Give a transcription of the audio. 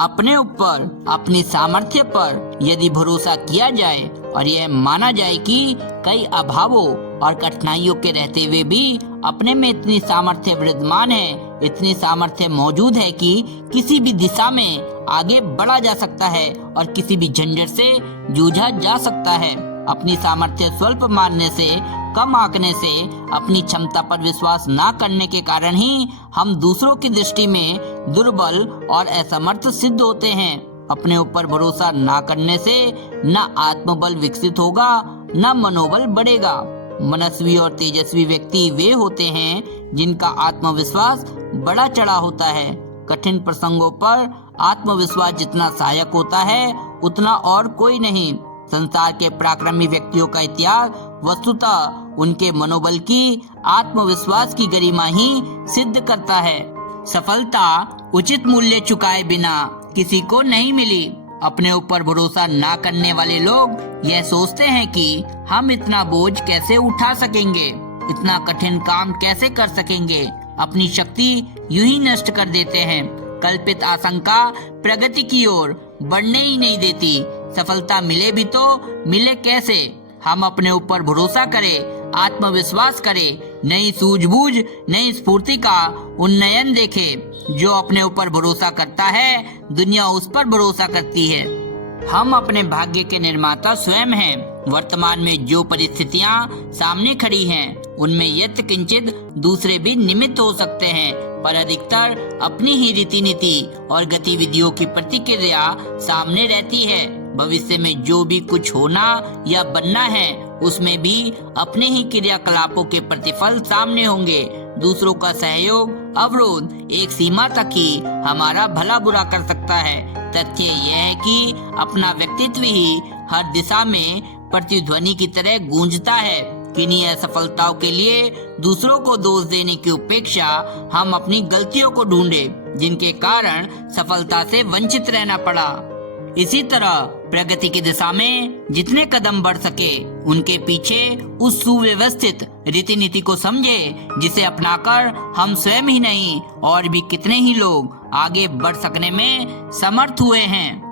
अपने ऊपर, अपनी सामर्थ्य पर यदि भरोसा किया जाए और यह माना जाए कि कई अभावों और कठिनाइयों के रहते हुए भी अपने में इतनी सामर्थ्य विद्यमान है, इतनी सामर्थ्य मौजूद है कि किसी भी दिशा में आगे बढ़ा जा सकता है और किसी भी झंझट से जूझा जा सकता है। अपनी सामर्थ्य स्वल्प मानने से, कम आंकने से, अपनी क्षमता पर विश्वास न करने के कारण ही हम दूसरों की दृष्टि में दुर्बल और असमर्थ सिद्ध होते हैं। अपने ऊपर भरोसा न करने से न आत्मबल विकसित होगा, न मनोबल बढ़ेगा। मनस्वी और तेजस्वी व्यक्ति वे होते हैं जिनका आत्मविश्वास बड़ा चढ़ा होता है। कठिन प्रसंगों पर आत्मविश्वास जितना सहायक होता है उतना और कोई नहीं। संसार के पराक्रमी व्यक्तियों का इतिहास वस्तुतः उनके मनोबल की, आत्मविश्वास की गरिमा ही सिद्ध करता है। सफलता उचित मूल्य चुकाए बिना किसी को नहीं मिली। अपने ऊपर भरोसा ना करने वाले लोग यह सोचते हैं कि हम इतना बोझ कैसे उठा सकेंगे, इतना कठिन काम कैसे कर सकेंगे। अपनी शक्ति यूं ही नष्ट कर देते हैं। कल्पित आशंका प्रगति की ओर बढ़ने ही नहीं देती। सफलता मिले भी तो मिले कैसे? हम अपने ऊपर भरोसा करें, आत्मविश्वास करें, नई सूझबूझ, नई स्फूर्ति का उन्नयन देखें। जो अपने ऊपर भरोसा करता है, दुनिया उस पर भरोसा करती है। हम अपने भाग्य के निर्माता स्वयं हैं। वर्तमान में जो परिस्थितियां सामने खड़ी हैं, उनमें यत् किंचित दूसरे भी निमित्त हो सकते हैं, पर अधिकतर अपनी ही रीति नीति और गतिविधियों की प्रतिक्रिया सामने रहती है। भविष्य में जो भी कुछ होना या बनना है, उसमें भी अपने ही क्रियाकलापों के प्रतिफल सामने होंगे। दूसरों का सहयोग, अवरोध एक सीमा तक ही हमारा भला बुरा कर सकता है। तथ्य यह है कि अपना व्यक्तित्व ही हर दिशा में प्रतिध्वनि की तरह गूंजता है। किन्हीं असफलताओं के लिए दूसरों को दोष देने की अपेक्षा हम अपनी गलतियों को ढूंढें, जिनके कारण सफलता से वंचित रहना पड़ा। इसी तरह प्रगति की दिशा में जितने कदम बढ़ सके, उनके पीछे उस सुव्यवस्थित रीति नीति को समझे, जिसे अपनाकर हम स्वयं ही नहीं और भी कितने ही लोग आगे बढ़ सकने में समर्थ हुए हैं।